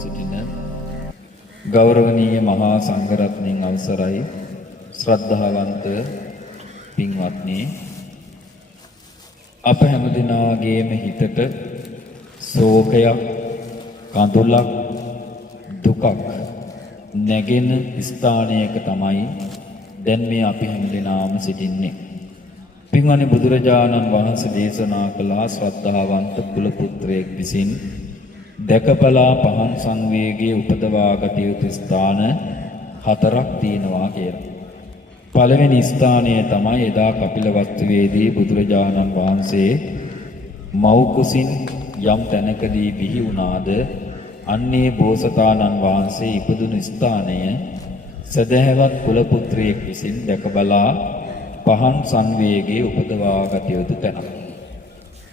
සිටින ගෞරවනීය මහා සංඝරත්නයන් අවසරයි ශ්‍රද්ධාවන්ත පින්වත්නි, අප හැමදිනාගේම හිතට ශෝකයක්, කඳුලක්, දුකක් නැගෙන ස්ථානයක තමයි දැන් මේ අපි හැමදිනාම සිටින්නේ. පින්වත්නි, බුදුරජාණන් වහන්සේ දේශනා කළ ශ්‍රද්ධාවන්ත කුල පුත්‍රයෙක් විසින් දැකපලා පහන් සංවේගයේ උපදවා ගත යුතු ස්ථාන 4ක් තියෙනවා කියලා. පළවෙනි ස්ථානය තමයි එදා කපිලවස්තුවේදී බුදුරජාණන් වහන්සේ මව් කුසින් යම් තැනකදී බිහි වුණාද අන්නේ බෝසතාණන් වහන්සේ ඉපදුණු ස්ථානය සදහැවත් කුල පුත්‍රයෙක් විසින් දැකබලා පහන් සංවේගයේ උපදවා ගත යුතු තැනක්.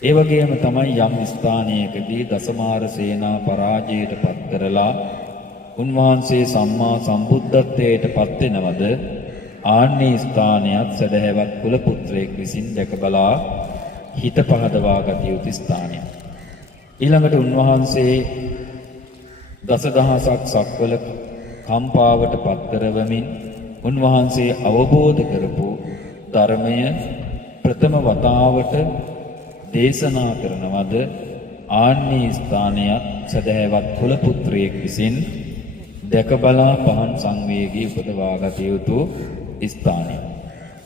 ඒ වගේම තමයි යම් ස්ථානයකදී දසමාර සේනා පරාජයට පත් කරලා උන්වහන්සේ සම්මා සම්බුද්ධත්වයට පත් වෙනවද ආන්නේ ස්ථානයත් සදහැවත් කුල පුත්‍රයෙක් විසින් දැකබලා හිත පහදවා ගත යුතු ස්ථානයක්. ඊළඟට උන්වහන්සේ දසදහසක් සක්වල කම්පාවට පත් කරවමින් උන්වහන්සේ අවබෝධ කරපු ධර්මය ප්‍රථම වතාවට දේශනා කරනවද ආන්නේ ස්ථානයත් සදහැවත් කුල පුත්‍රයෙක් විසින් දැකබලා පහන් සංවේගී උපදවා ගත යුතු ස්ථානය.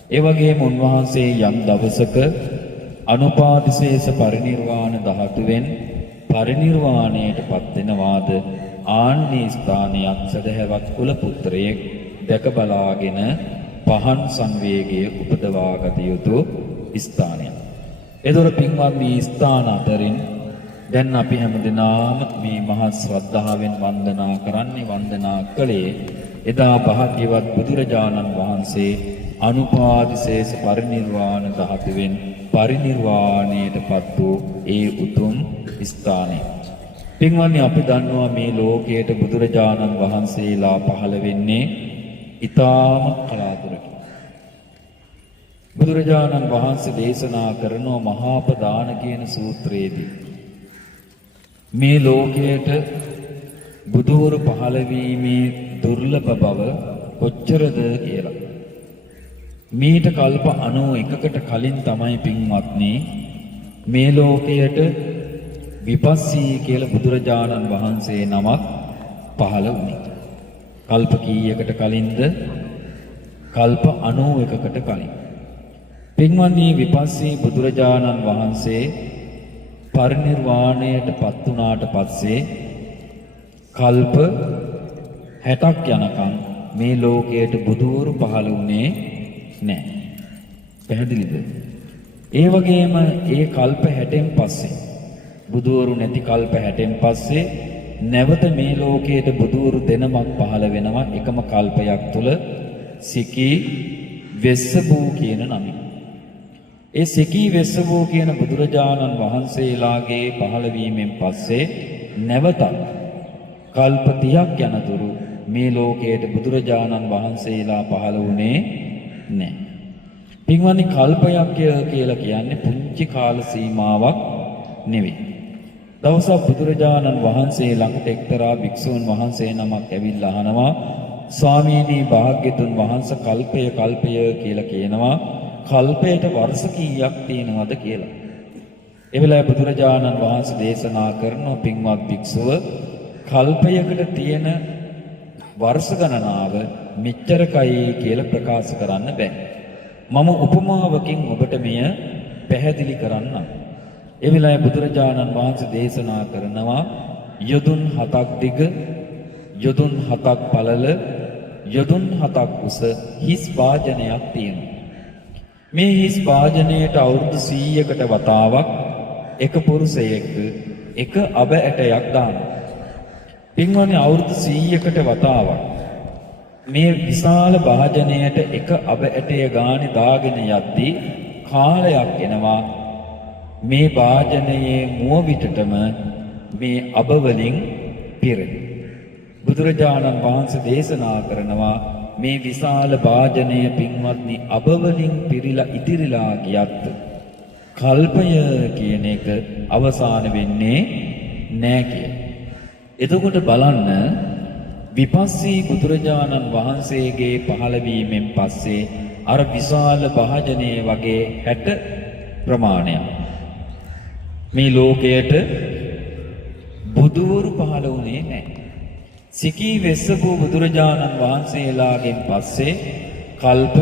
ඒ වගේම උන්වහන්සේ යම් දවසක අනුපාදිශේෂ පරිනිර්වාණ ධාතුවෙන් පරිනිර්වාණයට පත් වෙනවාද ආන්නේ ස්ථානයක් සදහැවත් කුල පුත්‍රයෙක් දැකබලාගෙන පහන් සංවේගයේ උපදවා ගත යුතු ස්ථානයක්. එතකොට පින්වත් මේ ස්ථාන අතරින් දැන් අපි හැමදෙනාම මේ මහා ශ්‍රද්ධාවෙන් වන්දනා කරන්නේ වන්දනා කළේ එදා භාග්‍යවත් බුදුරජාණන් වහන්සේ අනුපාදිශේෂ පරිනිර්වාණ ධාතුවෙන් පරිනිර්වාණයටපත් වූ ඒ උතුම් ස්ථානය. පින්වත්නි, අපි දන්නවා මේ ලෝකයට බුදුරජාණන් වහන්සේලා පහළ වෙන්නේ ඊටාම කලාතුරකින්. බුදුරජාණන් වහන්සේ දේශනා කරන මහා ප්‍රදාන කියන සූත්‍රයේදී මේ ලෝකයට බුදුවරු පහළ වීමේ දුර්ලභ බව කොච්චරද කියලා. මීට කල්ප 91කට කලින් තමයි පින්වත්නි මේ ලෝකයට විපස්සී කියලා බුදුරජාණන් වහන්සේ නමක් පහළ වුණේ. කල්ප කීයකට කලින්ද? කල්ප 91කට කලින්. පින්වත්නි, විපස්සී බුදුරජාණන් වහන්සේ පරිනිර්වාණයට පත් වුණාට පස්සේ කල්ප 60ක් යනකම් මේ ලෝකයට බුදුවරු පහළ වුණේ නැහැ. පැහැදිලිද? ඒ වගේම ඒ කල්ප 60න් පස්සේ බුදුවරු නැති කල්ප 60න් පස්සේ නැවත මේ ලෝකයට බුදුවරු දෙනමක් පහළ වෙනවා එකම කල්පයක් තුල සිකී වෙස්සබූ කියන නමින්. ඒ සිකී වෙස්සබූ කියන බුදුරජාණන් වහන්සේලාගේ පහළ වීමෙන් පස්සේ නැවත කල්ප 30ක් යනතුරු මේ ලෝකයට බුදුරජාණන් වහන්සේලා පහළ වුණේ නැහැ. පින්වත්නි, කල්පයක් කියලා කියන්නේ පුංචි කාල සීමාවක් නෙවෙයි. දවසක් බුදුරජාණන් වහන්සේ ළඟට එක්තරා භික්ෂුන් වහන්සේ නමක් ඇවිල්ලා අහනවා, ස්වාමීනි භාග්‍යතුන් වහන්සේ කල්පය කියලා කියනවා, කල්පයට වර්ෂ කීයක් තියෙනවද කියලා. ඒ වෙලාවේ බුදුරජාණන් වහන්සේ දේශනා කරන පින්වත් භික්ෂුව කල්පයකට තියෙන වර්ෂ ගණනාව මෙච්චරකයි කියලා ප්‍රකාශ කරන්න බෑ. මම උපමාවකින් ඔබට මෙය පැහැදිලි කරන්නම්. ඒ වෙලාවේ බුදුරජාණන් වහන්සේ දේශනා කරනවා යොදුන් 7ක් දිග, යොදුන් 7ක් පළල, යොදුන් 7ක් උස හිස් වාජනයක් තියෙනවා. මේ හිස් වාජනයට අවුරුදු 100කට වතාවක් එක පුරුෂයෙක් එක අබ ඇටයක් දානවා. පින්වත්නි, අවුරුදු 100කට වතාවක් මේ විශාල වාජනයට එක අබ ඇටය ගානේ දාගෙන යද්දී කාලයක් එනවා මේ වාජනයේ මුව විටටම මේ අබ වලින් පිරෙන. බුදුරජාණන් වහන්සේ දේශනා කරනවා මේ විශාල වාජනය පින්වත්නි අබ වලින් පිරීලා ඉතිරිලා ගියත් කල්පය කියන එක අවසාන වෙන්නේ නැහැ කියලා. එතකොට බලන්න විපස්සී බුදුරජාණන් වහන්සේගේ පහළවීමෙන් පස්සේ අර විශාල භාජනයේ වගේ 60 ප්‍රමාණයක් මේ ලෝකයට බුදුවරු පහළ වුණේ නැහැ. සිකී වෙස්සපු බුදුරජාණන් වහන්සේලාගෙන් පස්සේ කල්ප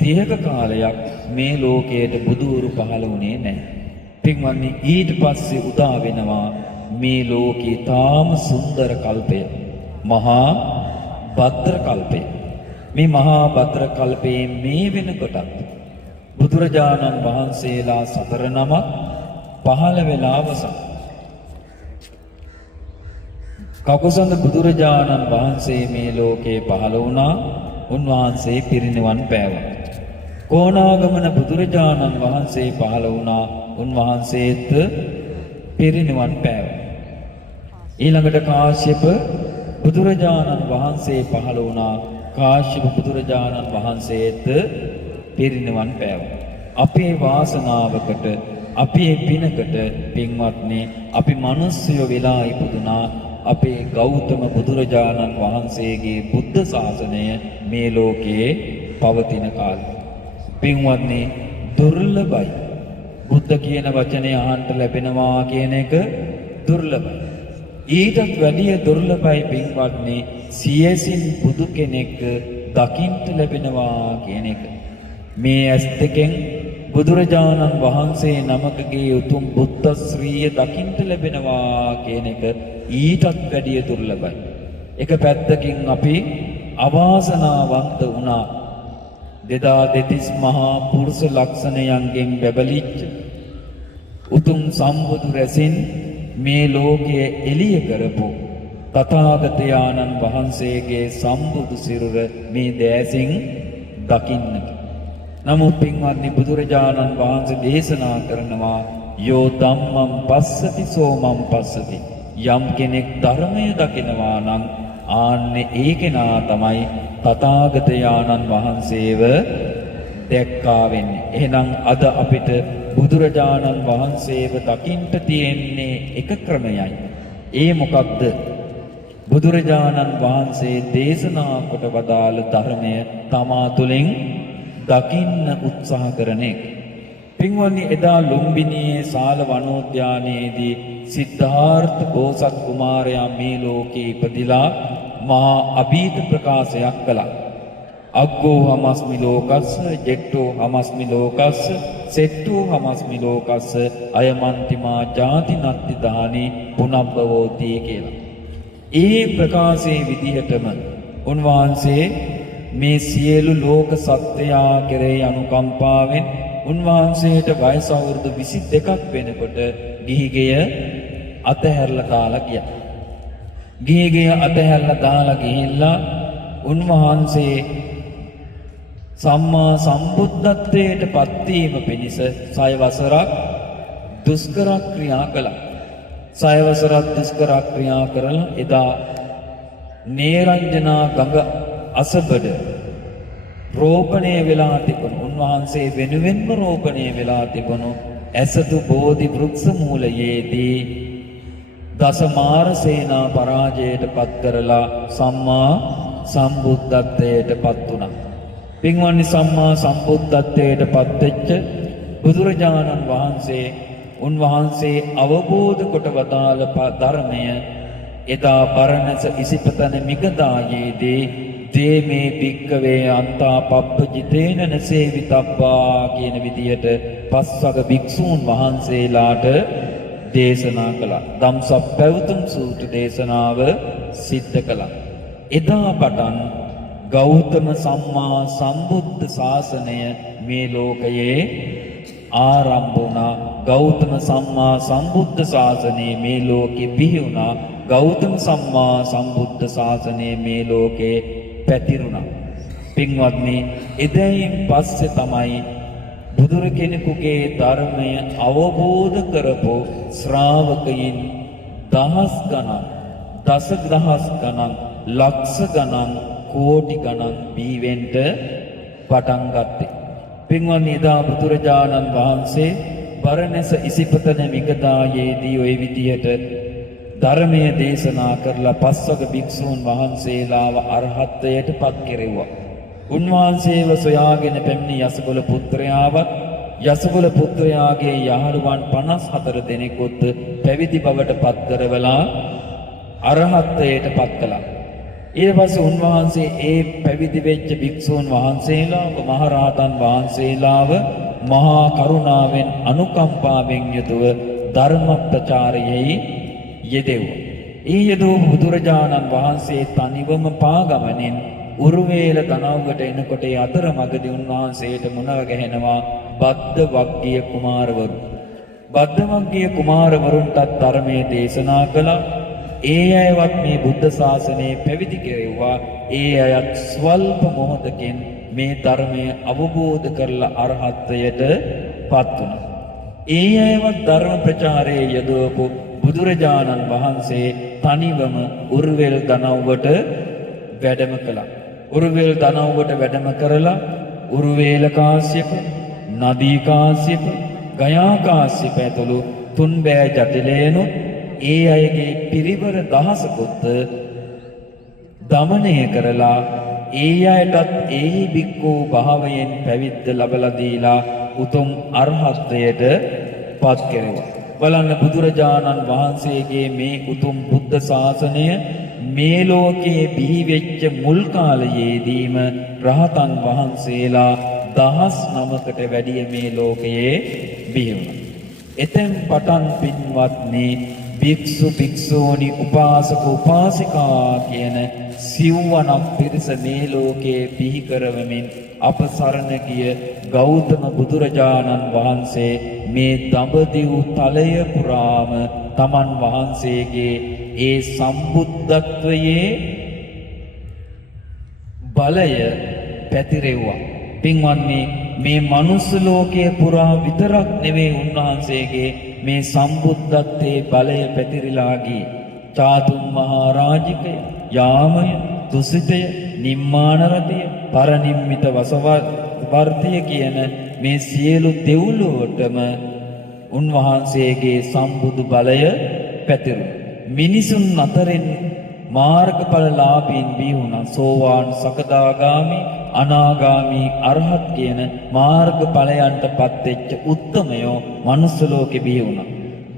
30ක කාලයක් මේ ලෝකයට බුදුවරු පහළ වුණේ නැහැ. පින්වත්නි ඊට පස්සේ උදා වෙනවා මේ ලෝකේ තාම සුන්දර කල්පය. මහා භද්‍ර කල්පය. මේ මහා භද්‍ර කල්පයේ මේ වෙනකොටත් බුදුරජාණන් වහන්සේලා 4 නමක් පහළ වෙලා අවසන්. කකුසඳ බුදුරජාණන් වහන්සේ මේ ලෝකේ පහළ වුණා. උන්වහන්සේ පිරිනිවන් පෑවා. කොණාගමන බුදුරජාණන් වහන්සේ පහළ වුණා. උන්වහන්සේත් පිරිනිවන් පෑවා. ඊළඟට කාශ්‍යප බුදුරජාණන් වහන්සේ පහළ වුණා. කාශ්‍යප බුදුරජාණන් වහන්සේත් පිරිනිවන් පෑවා. අපේ වාසනාවකට අපේ පිනකට පින්වත්නි අපි මිනිස්සුયો වෙලා ඉපදුනා. අපේ ගෞතම බුදුරජාණන් වහන්සේගේ බුද්ධ ශාසනය මේ ලෝකයේ පවතින කාලය. පින්වත්නි දුර්ලභයි. බුද්ධ කියන වචනේ අහන්න ලැබෙනවා කියන එක දුර්ලභයි. ඊටත් වැඩිය දුර්ලභයි පින්වත්නි සියසින් බුදු කෙනෙක් දකින්න ලැබෙනවා කියන එක. මේ ඇස් දෙකෙන් බුදුරජාණන් වහන්සේ නමකගේ උතුම් බුද්ධ ශ්‍රීය දකින්න ලැබෙනවා කියන එක ඊටත් වැඩිය දුර්ලභයි. එක පැත්තකින් අපි අවාසනාවන්ත වුණා. 2032 මහා පුරුෂ ලක්ෂණයන්ගෙන් බැබලිච්ච උතුම් සම්බුදු රැසින් මේ ලෝකයේ එළිය කරපු තථාගතයන්න් වහන්සේගේ සම්බුදු සිරුර මේ දෑසින් දකින්නට. නමුත් පින්වත්නි බුදුරජාණන් වහන්සේ දේශනා කරනවා යෝ ධම්මං පස්සති සෝමං පස්සති. යම් කෙනෙක් ධර්මය දකිනවා නම් ආන්නේ ඒ කෙනා තමයි තථාගතයන්න් වහන්සේව දැක්කා වෙන්නේ. එහෙනම් අද අපිට බුදුරජාණන් වහන්සේව දකින්න තියෙන්නේ එක ක්‍රමයයි. ඒ මොකක්ද? බුදුරජාණන් වහන්සේ දේශනා කොට වදාළ ධර්මය තමා තුළින් දකින්න උත්සාහ කරන එක. පින්වත්නි එදා ලුම්බිනියේ සාල වනෝද්‍යානයේදී සිද්ධාර්ථ බෝසත් කුමාරයා මේ ලෝකේ ඉපදිලා මහා අභීත ප්‍රකාශයක් කළා. අග්ගෝ හමස්මි ලෝකස්ස ජෙට්ටෝ හමස්මි ලෝකස්ස සෙට්ටෝ හමස්මි ලෝකස්ස අයමන්තිමා ජාති නත්ති දානි පුනබ්බවෝති කියලා. ඒ ප්‍රකාශයේ විදිහටම උන්වහන්සේ මේ සියලු ලෝක සත්වයා කෙරෙහි අනුකම්පාවෙන් උන්වහන්සේට වයස අවුරුදු 22ක් වෙනකොට ගිහිගෙය අතහැරලා දාලා ගියා. ගිහිගෙය අතහැරලා දාලා ගිහිල්ලා උන්වහන්සේ සම්මා සම්බුද්ධත්වයට පත්වීම පිණිස 6 වසරක් දුෂ්කර ක්‍රියා කළා. 6 වසරක් දුෂ්කර ක්‍රියා කරලා එදා නේරංජනා ගඟ අසබඩ රෝපණය වෙලා තිබුණු උන්වහන්සේ වෙනුවෙන්ම රෝපණය වෙලා තිබුණු ඇසතු බෝධි වෘක්ෂ මූලයේදී දසමාර සේනා පරාජයට පත් කරලා සම්මා සම්බුද්ධත්වයට පත් වුණා. පින්වත්නි සම්මා සම්බුද්ධත්වයට පත් වෙච්ච බුදුරජාණන් වහන්සේ උන්වහන්සේ අවබෝධ කොට වදාළ ධර්මය එදා බරණැස ඉසිපතන මිගදායේදී දේමේ භික්කවේ අන්තා පප්පජිතේන නසේවිතබ්බා කියන විදියට පස්වග භික්ෂූන් වහන්සේලාට දේශනා කළා. ධම්සක් පැවතුම් සූත්‍ර දේශනාව සිද්ධ කළා. එදා පටන් ගෞතම සම්මා සම්බුද්ධ ශාසනය මේ ලෝකයේ ආරම්භ වුණා. ගෞතම සම්මා සම්බුද්ධ ශාසනය මේ ලෝකෙ බිහි වුණා. ගෞතම සම්මා සම්බුද්ධ ශාසනය මේ ලෝකේ පැතිරුණා. පින්වත්නි එදැයින් පස්සේ තමයි බුදුර කෙනෙකුගේ ධර්මය අවබෝධ කරපු ශ්‍රාවකයින් දහස් ගණන්, දසදහස් ගණන්, ලක්ෂ ගණන්, කෝටි ගණන් බිහිවෙන්න පටන් ගත්තේ. පින්වත්නි එදා බුදුරජාණන් වහන්සේ බරණැස ඉසිපතන මිගදායේදී ওই විදියට ධර්මය දේශනා කරලා පස්වග භික්ෂූන් වහන්සේලාව අරහත්ත්වයට පත් කෙරෙව්වා. උන්වහන්සේව සොයාගෙන පැමිණි යසගොල පුත්‍රයාවත් යසගොල පුත්‍රයාගේ යහළුවන් 54 දෙනෙකුත් පැවිදි බවට පත් කරවලා අරහත්ත්වයට පත් කළා. ඊට පස්සේ උන්වහන්සේ ඒ පැවිදි වෙච්ච භික්ෂූන් වහන්සේලාව මහරහතන් වහන්සේලාව මහා කරුණාවෙන් අනුකම්පාවෙන් යුතුව ධර්ම ප්‍රචාරයෙහි යෙදෙව්වා. ඒ යෙදූ බුදුරජාණන් වහන්සේ තනිවම පාගමනින් උරුවේල තනව්වට එනකොට ඒ අතරමඟදී උන්වහන්සේට මුණ ගැහෙනවා බද්ද වග්ගීය කුමාරවරු. බද්ද වග්ගීය කුමාරවරුන්ටත් ධර්මයේ දේශනා කළා. ඒ අයවත් මේ බුද්ධ ශාසනයේ පැවිදි කෙරෙව්වා. ඒ අයත් ස්වල්ප මොහොතකින් මේ ධර්මය අවබෝධ කරලා අරහත්ත්වයට පත් වුණා. ඒ අයවත් ධර්ම ප්‍රචාරයේ යෙදවපු බුදුරජාණන් වහන්සේ තනිවම උරුවෙල් දනව්වට වැඩම කළා. උරුවෙල් දනව්වට වැඩම කරලා උරුවේල කාශ්‍යප, නදී කාශ්‍යප, ගයා කාශ්‍යප ඇතුළු තුන් බෑ ජටිලයනු ඒ අයගේ පිරිවර දහසකුත් දමනය කරලා ඒ අයටත් ඒ බික්කෝ භාවයෙන් පැවිද්ද ලබලා දීලා උතුම් අරහත්ත්වයට පත් කෙරෙව්වා. බලන්න බුදුරජාණන් වහන්සේගේ මේ උතුම් බුද්ධ ශාසනය මේ ලෝකයේ බිහි වෙච්ච මුල් කාලයේදීම රහතන් වහන්සේලා 19කට වැඩිය මේ ලෝකයේ බිහි වුණා. එතෙන් පටන් පින්වත්නි භික්ෂු භික්ෂූනි උපාසක උපාසිකා කියන සිව්වනක් පිරිස මේ ලෝකයේ බිහි කරවමින් අප සරණ ගිය ගෞතම බුදුරජාණන් වහන්සේ මේ දඹදිව් තලය පුරාම තමන් වහන්සේගේ ඒ සම්බුද්ධත්වයේ බලය පැතිරෙව්වා. පින්වත්නි මේ මනුස්ස ලෝකයේ පුරා විතරක් නෙවෙයි උන්වහන්සේගේ මේ සම්බුද්ධත්වයේ බලය පැතිරිලා ගියේ. චාතුම් මහරජිකය, යාමය, තුසිතය, නිම්මාන රතය, පරනිම්මිත වසවර්තිය කියන මේ සියලු දෙව්ලොවටම උන්වහන්සේගේ සම්බුදු බලය පැතිරුණා. මිනිසුන් අතරින් මාර්ගඵලලාභීන් බිහි වුණා. සෝවාන්, සකදාගාමි, අනාගාමි, අරහත් කියන මාර්ගඵලයන්ට පත් වෙච්ච උත්තමයෝ මනුස්ස ලෝකෙ බිහි වුණා.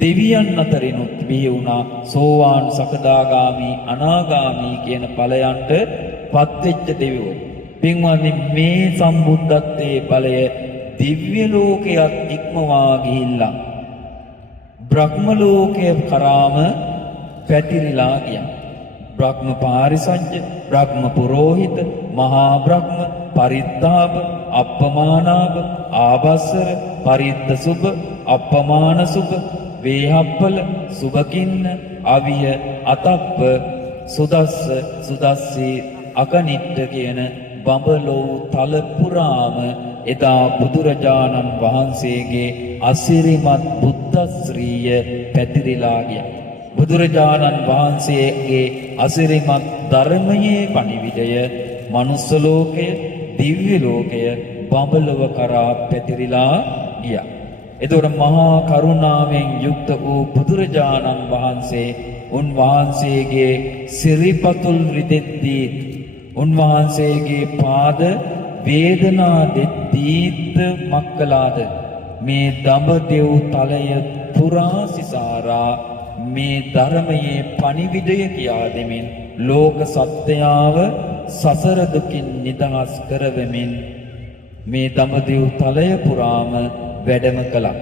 දෙවියන් අතරිනුත් බිහි වුණා. සෝවාන්, සකදාගාමි, අනාගාමි කියන ඵලයන්ට පත් වෙච්ච දෙවියෝ. පින්වත්නි මේ සම්බුද්ධත්වයේ බලය දිව්‍ය ලෝකයක් ඉක්මවා ගිහිල්ලා බ්‍රහ්ම ලෝකයේ කරාම පැතිරිලා ගියා. බ්‍රහ්ම පාරිසංජ්ජ, බ්‍රහ්ම පුරෝහිත, මහා බ්‍රහ්ම, පරිත්තාප, අප්පමානාප, ආවස්සර, පරිත්ත සුභ, අප්පමාන සුභ, වේහප්පල, සුභකින්න, අවිය, අතප්ප, සුදස්ස, සුදස්සී, අකනිට්ඨ කියන බඹලෝ තල පුරාම එදා බුදුරජාණන් වහන්සේගේ අසිරිමත් බුද්ධ ශ්‍රීය පැතිරිලා ගියා. බුදුරජාණන් වහන්සේගේ අසිරිමත් ධර්මයේ පණිවිඩය මනුස්ස ලෝකය, දිව්‍ය ලෝකය, බඹලොව කරා පැතිරිලා ගියා. එතකොට මහා කරුණාවෙන් යුක්ත වූ බුදුරජාණන් වහන්සේ උන්වහන්සේගේ සිරිපතුල් රිදෙද්දී උන්වහන්සේගේ පාද වේදනා දෙද්දීත් මක්කලාද මේ දඹදෙව් තලය පුරා සිසාරා මේ ධර්මයේ පණිවිඩය කියා දෙමින් ලෝක සත්‍යාව සසර දුකින් නිදහස් කරවෙමින් මේ දඹදෙව් තලය පුරාම වැඩම කළා.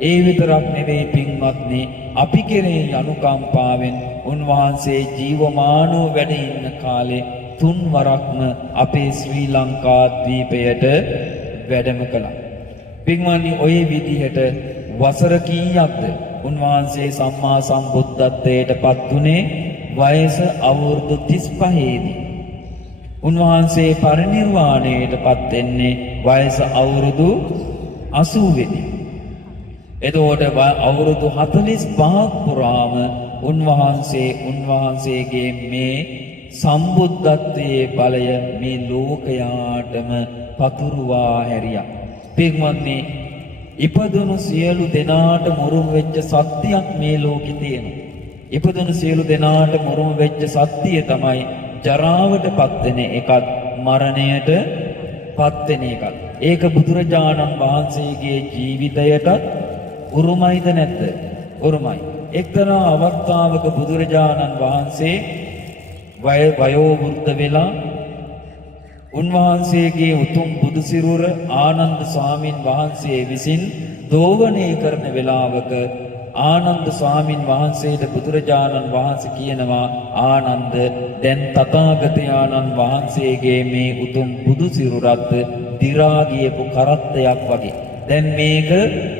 ඒ විතරක් නෙවෙයි පින්වත්නි, අපි කෙරෙහි අනුකම්පාවෙන් උන්වහන්සේ ජීවමානව වැඩ ඉන්න කාලේ 3 වරක්ම අපේ ශ්‍රී ලංකා ද්වීපයට වැඩම කළා. පින්වත්නි ඔය විදිහට වසර කීයක්ද උන්වහන්සේ සම්මා සම්බුද්ධත්වයට පත් වුණේ? වයස අවුරුදු 35 දී. උන්වහන්සේ පරිනිර්වාණයට පත් වෙන්නේ වයස අවුරුදු 80 දී. එතකොට අවුරුදු 45ක් පුරාම උන්වහන්සේගේ මේ සම්බුද්ධත්වයේ බලය මේ ලෝකයාටම පතුරුවා හැරියා. පින්වත්නි ඉපදුණු සියලු දෙනාට මුරුම් වෙච්ච සත්‍යයක් මේ ලෝකේ තියෙනවා. ඉපදුණු සියලු දෙනාට මුරුම වෙච්ච සත්‍යය තමයි ජරාවට පත් වෙන එකත් මරණයට පත් වෙන එකත්. ඒක බුදුරජාණන් වහන්සේගේ ජීවිතයටත් උරුමයිද නැද්ද? උරුමයි. එක්තරා අවස්ථාවක බුදුරජාණන් වහන්සේ වයෝ වෘද්ධ වෙලා උන්වහන්සේගේ උතුම් බුදු සිරුර ආනන්ද ස්වාමින් වහන්සේ විසින් දෝවණය කරන වෙලාවක ආනන්ද ස්වාමින් වහන්සේට බුදුරජාණන් වහන්සේ කියනවා ආනන්ද දැන් තථාගතයන්න් වහන්සේගේ මේ උතුම් බුදු සිරුරත් දි รา ගියපු කරත්තයක් වගේ. දැන් මේක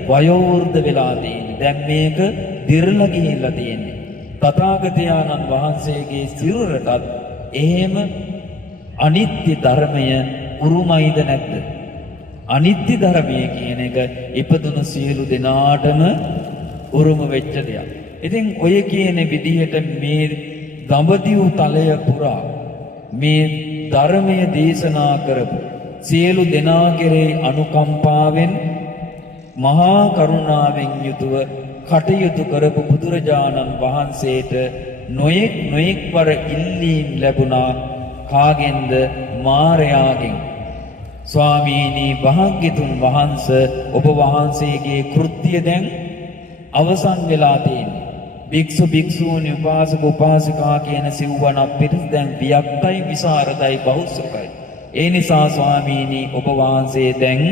වයෝ වෘද්ධ වෙලා තියෙන්නේ. දැන් මේක දිරලා ගිහිල්ලා තියෙන්නේ. තථාගතයන්න් වහන්සේගේ සිරුරටත් එහෙම අනිත්‍ය ධර්මය උරුමයිද නැද්ද? අනිත්‍ය ධර්මය කියන එක ඉපදුණු සියලු දෙනාටම උරුම වෙච්ච දෙයක්. ඉතින් ඔය කියන විදිහට මේ දඹදිව් තලය පුරා මේ ධර්මය දේශනා කරපු සියලු දෙනා කෙරෙහි අනුකම්පාවෙන් මහා කරුණාවෙන් යුතුව කටයුතු කරපු බුදුරජාණන් වහන්සේට නොයෙක් වර ඉල්ලීම් ලැබුණා. කාගෙන්ද? මාරයාගෙන්. ස්වාමීනි භාග්‍යතුන් වහන්සේ ඔබ වහන්සේගේ කෘත්‍ය දැන් අවසන් වෙලා තියෙන්නේ. භික්ෂු භික්ෂූනි උපාසක උපාසිකා කියන සිව්වණක් පිරිස දැන් වියක්තයි විසරදයි බහුශ්‍රකයි. ඒ නිසා ස්වාමීනි ඔබ වහන්සේ දැන්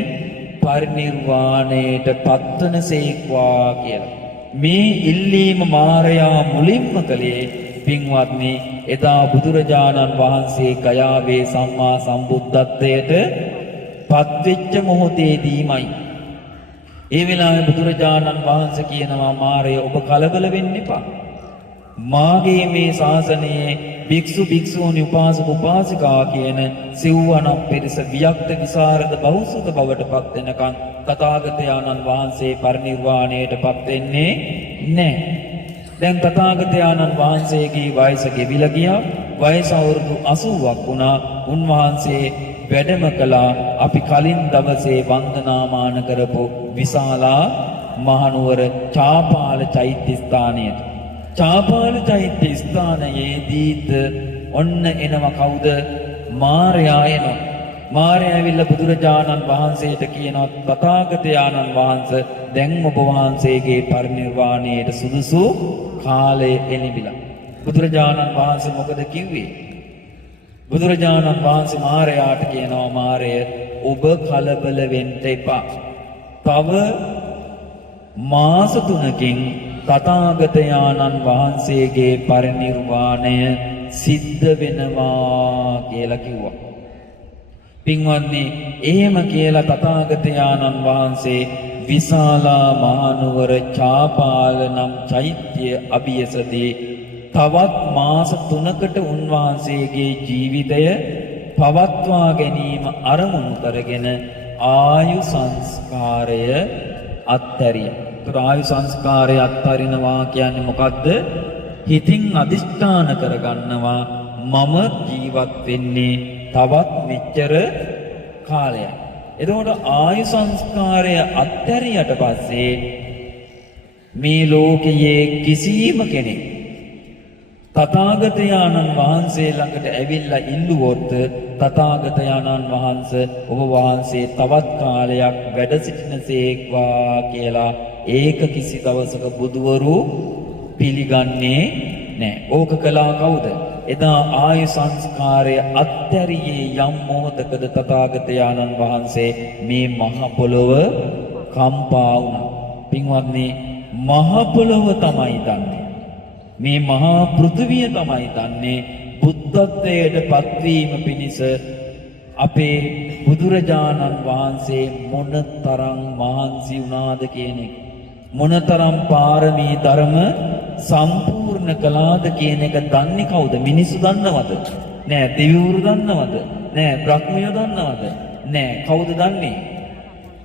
පරිනිර්වාණයට පත්වනසේක්වා කියලා. මේ ඉල්ලීම මාරයා මුලින්ම කළේ පින්වත්නි එදා බුදුරජාණන් වහන්සේ ගයාවේ සම්මා සම්බුද්ධත්වයට පත්වෙච්ච මොහොතේදීමයි. ඒ වෙලාවේ බුදුරජාණන් වහන්සේ කියනවා මාරය ඔබ කලබල වෙන්න එපා. මාගේ මේ ශාසනයේ භික්ෂු භික්ෂූනි උපාසක උපාසිකා කියන සිව්වණක් පිරිස වියක්ත විසරද බහුසුත බවට පත් වෙනකන් තථාගතයන්න් වහන්සේ පරිනිර්වාණයට පත් වෙන්නේ නැහැ. දැන් තථාගතයන්න් වහන්සේගේ වයස ගෙවිලා ගියා. වයස අවුරුදු 80ක් වුණා. උන්වහන්සේ වැඩම කළා අපි කලින් දවසේ වන්දනාමාන කරපු විශාලා මහනුවර චාපාල චෛත්‍ය ස්ථානයට. චාපාල චෛත්‍ය ස්ථානයේදීත් ඔන්න එනවා කවුද? මාරයා එනවා. මාරයා ඇවිල්ලා බුදුරජාණන් වහන්සේට කියනවා තථාගතයන්න් වහන්සේ දැන් ඔබ වහන්සේගේ පරිනිර්වාණයට සුදුසු කාලය එළඹිලා. බුදුරජාණන් වහන්සේ මොකද කිව්වේ? බුදුරජාණන් වහන්සේ මාරයාට කියනවා මාරය ඔබ කලබල වෙන්න එපා. තව මාස 3කින් තථාගතයන්න් වහන්සේගේ පරිනිර්වාණය සිද්ධ වෙනවා කියලා කිව්වා. පින්වත්නි එහෙම කියලා තථාගතයන්න් වහන්සේ විශාලා මහනුවර චාපාල නම් චෛත්‍ය අභියසදී තවත් මාස 3කට උන්වහන්සේගේ ජීවිතය පවත්වා ගැනීම අරමුණු කරගෙන ආයු සංස්කාරය අත්හැරියා. ඒතර ආයු සංස්කාරය අත්හරිනවා කියන්නේ මොකද්ද? හිතින් අදිෂ්ඨාන කරගන්නවා මම ජීවත් වෙන්නේ තවත් මෙච්චර කාලයක්. එතකොට ආයු සංස්කාරය අත්හැරියට පස්සේ මේ ලෝකයේ කිසිම කෙනෙක් තථාගතයන්න් වහන්සේ ළඟට ඇවිල්ලා ඉල්ලුවොත් තථාගතයන්න් වහන්සේ ඔබ වහන්සේ තවත් කාලයක් වැඩ සිටිනසේක්වා කියලා ඒක කිසි දවසක බුදුවරු පිළිගන්නේ නැහැ. ඕක කළා කවුද? එදා ආයු සංස්කාරය අත්හැරියේ යම් මොහොතකද තථාගතයන්න් වහන්සේ මේ මහ පොළොව කම්පා වුණා. පින්වත්නි මහ පොළොව තමයි දන්නේ. මේ මහා පෘථිවිය තමයි දන්නේ බුද්ධත්වයට පත්වීම පිණිස අපේ බුදුරජාණන් වහන්සේ මොනතරම් මහන්සි වුණාද කියන එක. මොනතරම් පාරමී ධර්ම සම්පූර්ණ කළාද කියන එක දන්නේ කවුද? මිනිස්සු දන්නවද? නෑ. දෙවිවරු දන්නවද? නෑ. බ්‍රහ්මයෝ දන්නවද? නෑ. කවුද දන්නේ?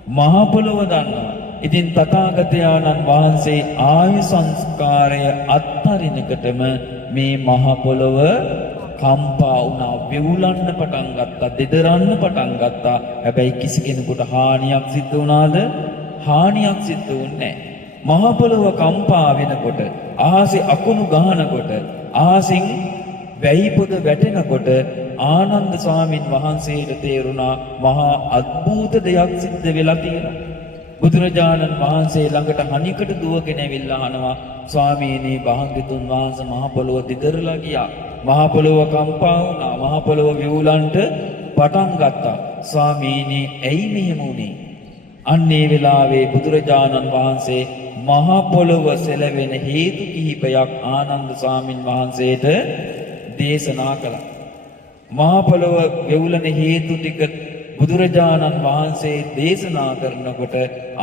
මහ පොළොව දන්නවා. ඉතින් තථාගතයන්න් වහන්සේ ආයු සංස්කාරය අත්හරිනකටම මේ මහ පොළොව කම්පා වුණා, වෙවුලන්න පටන් ගත්තා, දෙදරන්න පටන් ගත්තා. හැබැයි කිසි කෙනෙකුට හානියක් සිද්ධ වුණාද? හානියක් සිද්ධ වුණේ නැහැ. මහ පොළොව කම්පා වෙනකොට, ආසේ අකුණු ගහනකොට, ආසින් වැහි පොද වැටෙනකොට ආනන්ද ස්වාමින් වහන්සේට තේරුණා මහා අద్භූත දෙයක් සිද්ධ වෙලා තියෙනවා. බුදුරජාණන් වහන්සේ ළඟට හනිකට දුවගෙන ඇවිල්ලා අහනවා, ස්වාමීනි භාග්‍යතුන් වහන්සේ මහ පොළොව දිදරලා ගියා. මහ පොළොව කම්පා වුණා. මහ පොළොව විවුලන්ට පටන් ගත්තා. ස්වාමීනි ඇයි මෙහෙම වුනේ? අන්නේ වෙලාවේ බුදුරජාණන් වහන්සේ මහ පොළොව සෙලවෙන හේතු කිහිපයක් ආනන්ද ස්වාමින් වහන්සේට දේශනා කළා. මහ පොළොව වෙවුලන හේතු ටික බුදුරජාණන් වහන්සේ දේශනා කරනකොට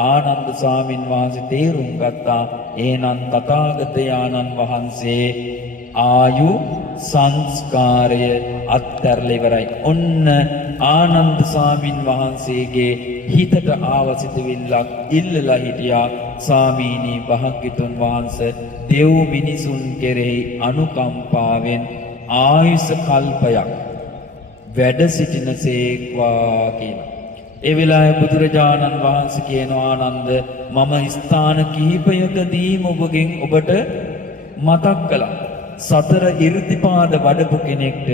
ආනන්ද ස්වාමින් වහන්සේ තේරුම් ගත්තා එහෙනම් තථාගතයන්න් වහන්සේ ආයු සංස්කාරය අත්හැරලා ඉවරයි. ඔන්න ආනන්ද ස්වාමින් වහන්සේගේ හිතට ආව සිතුවිල්ලක් ඉල්ලලා හිටියා, ස්වාමීනි භාග්‍යතුන් වහන්සේ දෙව් මිනිසුන් කෙරෙහි අනුකම්පාවෙන් ආයුෂ කල්පයක් වැඩ සිටිනසේක්වා කියලා. ඒ වෙලාවේ බුදුරජාණන් වහන්සේ කියනවා, ආනන්ද මම ස්ථාන කිහිපයකදීම ඔබගෙන් ඔබට මතක් කළා. සතර ඉර්ධිපාද වඩපු කෙනෙක්ට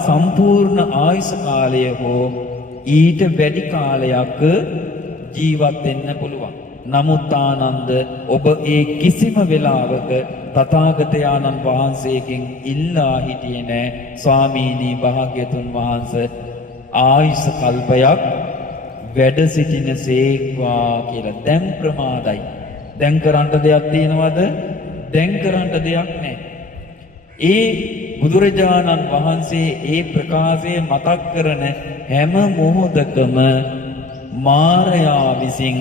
සම්පූර්ණ ආයුෂ කාලය හෝ ඊට වැඩි කාලයක් ජීවත් වෙන්න පුළුවන්. නමුත් ආනන්ද ඔබ ඒ කිසිම වෙලාවක තථාගතයන්න් වහන්සේගෙන් ඉල්ලා හිටියේ නෑ, ස්වාමීනි භාග්‍යතුන් වහන්සේ ආයුෂ කල්පයක් වැඩ සිටිනසේක්වා කියලා. දැන් ප්‍රමාදයි. දැන් කරන්න දෙයක් තියෙනවද? දැන් කරන්න දෙයක් නෑ. ඒ බුදුරජාණන් වහන්සේ ඒ ප්‍රකාශය මතක් කරන හැම මොහොතකම මාරයා විසින්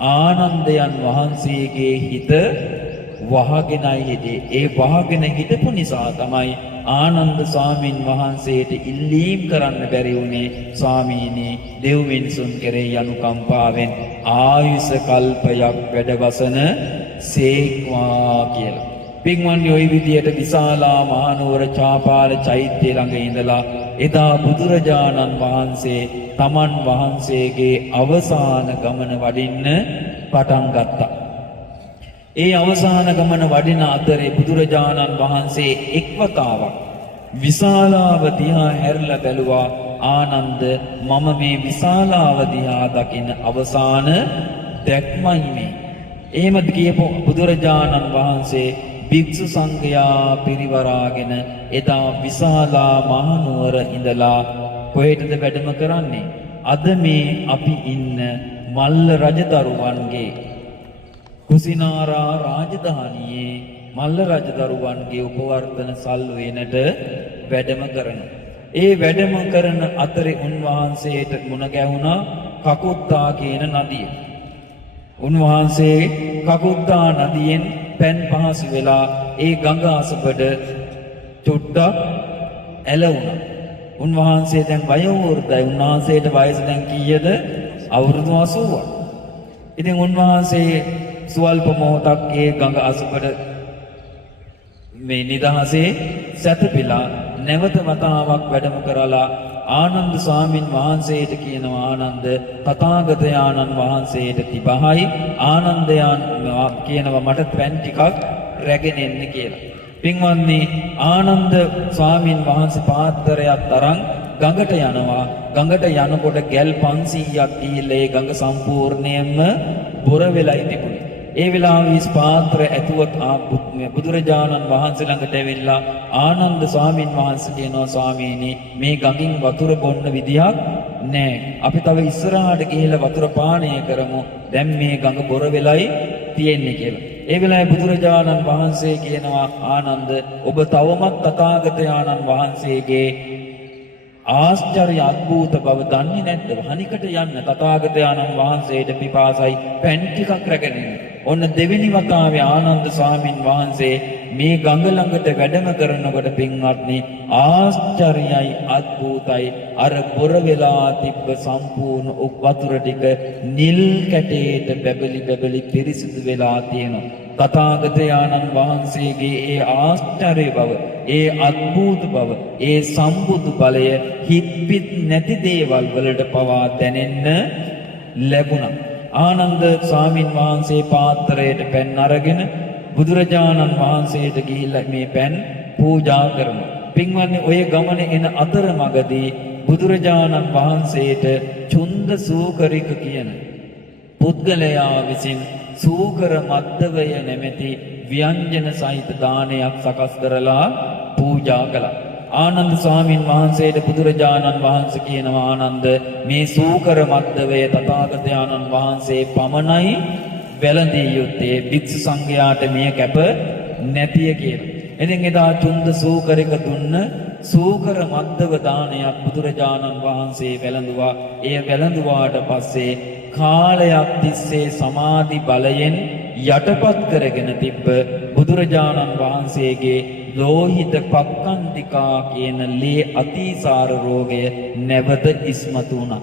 ආනන්දයන් වහන්සේගේ හිත වහගෙනයි හිටියේ. ඒ වහගෙන හිටපු නිසා තමයි ආනන්ද ස්වාමින් වහන්සේට ඉල්ලීම් කරන්න බැරි වුණේ, ස්වාමීනි දෙව් මිනිසුන් කෙරෙහි අනුකම්පාවෙන් ආයුෂ කල්පයක් වැඩවසන සේක්වා කියලා. පින්වන්නි, ওই විදියට විශාලා මහනුවර චාපාල චෛත්‍ය ළඟ ඉඳලා එදා බුදුරජාණන් වහන්සේ තමන් වහන්සේගේ අවසාන ගමන වඩින්න පටන් ගත්තා. ඒ අවසාන ගමන වඩින අතරේ බුදුරජාණන් වහන්සේ එක්වතාවක් විශාලාව දිහා හැරිලා බැලුවා. ආනන්ද මම මේ විශාලාව දිහා දකින අවසාන දැක්මයි මේ. එහෙමද කියපු බුදුරජාණන් වහන්සේ භික්ෂු සංඝයා පිරිවරාගෙන එදා විශාලා මහනුවර ඉඳලා කොහෙටද වැඩම කරන්නේ? අද මේ අපි ඉන්න මල්ල රජදරුවන්ගේ කුසිනාරා රාජධානියේ මල්ල රජදරුවන්ගේ උපවර්තන සල්ුවේනට වැඩම කරන. ඒ වැඩම කරන අතරේ උන්වහන්සේට මුණ ගැහුණා කකුත්තා කියන නදිය. උන්වහන්සේ කකුත්තා නදියෙන් පැන් පහසු වෙලා ඒ ගඟ අසබඩ චුට්ටක් ඇලවුණා. උන්වහන්සේ දැන් වයෝවෘද්ධයි. උන්වහන්සේට වයස දැන් කීයද? අවුරුදු 80ක්. ඉතින් උන්වහන්සේ සුවල්ප මොහොතක් ඒ ගඟ අසබඩ මේ නිදහසේ සැතපීලා නැවත වතාවක් වැඩම කරලා ආනන්ද ස්වාමින් වහන්සේට කියනවා, ආනන්ද තථාගතයන්න් වහන්සේට තිබහයි ආනන්දයන් කියනවා මට පැන් ටිකක් රැගෙන එන්න කියලා. පින්වත්නි, ආනන්ද ස්වාමින් වහන්සේ පාත්‍රයක් තරම් ගඟට යනවා. ගඟට යනකොට ගැල් 500ක් ගිහිල්ලා ඒ ගඟ සම්පූර්ණයෙන්ම බොර වෙලයි තිබුණේ. ඒ වෙලාවේ පාත්‍ර ඇතුවත් බුදුරජාණන් වහන්සේ ළඟට ඇවිල්ලා ආනන්ද ස්වාමින් වහන්සේ කියනවා, ස්වාමීනි මේ ගඟින් වතුර බොන්න විදියක් නෑ. අපි තව ඉස්සරහට ගිහිල්ලා වතුර පානය කරමු. දැන් මේ ගඟ බොර වෙලයි තියෙන්නේ කියලා. ඒ වෙලාවේ බුදුරජාණන් වහන්සේ කියනවා, ආනන්ද ඔබ තවමත් තථාගතයන්න් වහන්සේගේ ආශ්චර්ය අద్භූත බව දන්නේ නැද්ද? වහනිකට යන්න තථාගතයන්න් වහන්සේට පිපාසයි පැන් ටිකක් රැගෙන එන්න. ඔන්න දෙවෙනි වතාවේ ආනන්ද ස්වාමින් වහන්සේ මේ ගඟ ළඟට වැඩම කරනකොට පින්වත්නි ආශ්චර්යයි අద్භූතයි. අර බොර වෙලා තිබ්බ සම්පූර්ණ වතුර ටික නිල් කැටේට බැබලි පිරිසිදු වෙලා තියෙනවා. තථාගතයන්න් වහන්සේගේ ඒ ආශ්චර්ය බව, ඒ අద్භූත බව, ඒ සම්බුදු බලය හිත්පිට නැති දේවල් වලට පවා දැනෙන්න ලැබුණා. ආනන්ද ස්වාමින් වහන්සේ පාත්‍රයට පැන් අරගෙන බුදුරජාණන් වහන්සේට ගිහිල්ලා මේ පැන් පූජා කරනවා. පින්වත්නි, ඔය ගමන එන අතරමඟදී බුදුරජාණන් වහන්සේට චුන්ද සූකරික කියන පුද්ගලයා විසින් සූකර මද්දවය නැමැති ව්‍යංජන සහිත දානයක් සකස් කරලා පූජා කළා. ආනන්ද ස්වාමින් වහන්සේට බුදුරජාණන් වහන්සේ කියනවා, ආනන්ද, මේ සූකර මද්දවය තථාගතයන්න් වහන්සේ පමණයි වැළඳිය යුත්තේ, භික්ෂු සංඝයාට මෙය කැප නැතිය කියලා. ඉතින් එදා චුන්ද සූකරික දුන්න සූකර මද්දව දානයක් බුදුරජාණන් වහන්සේ වැළඳුවා. එය වැළඳුවාට පස්සේ කාලයක් තිස්සේ සමාධි බලයෙන් යටපත් කරගෙන තිබ්බ බුදුරජාණන් වහන්සේගේ ලෝහිත පක්ඛන්තිකා කියන ලේ අතිසාර රෝගය නැවත ඉස්මතු වුණා.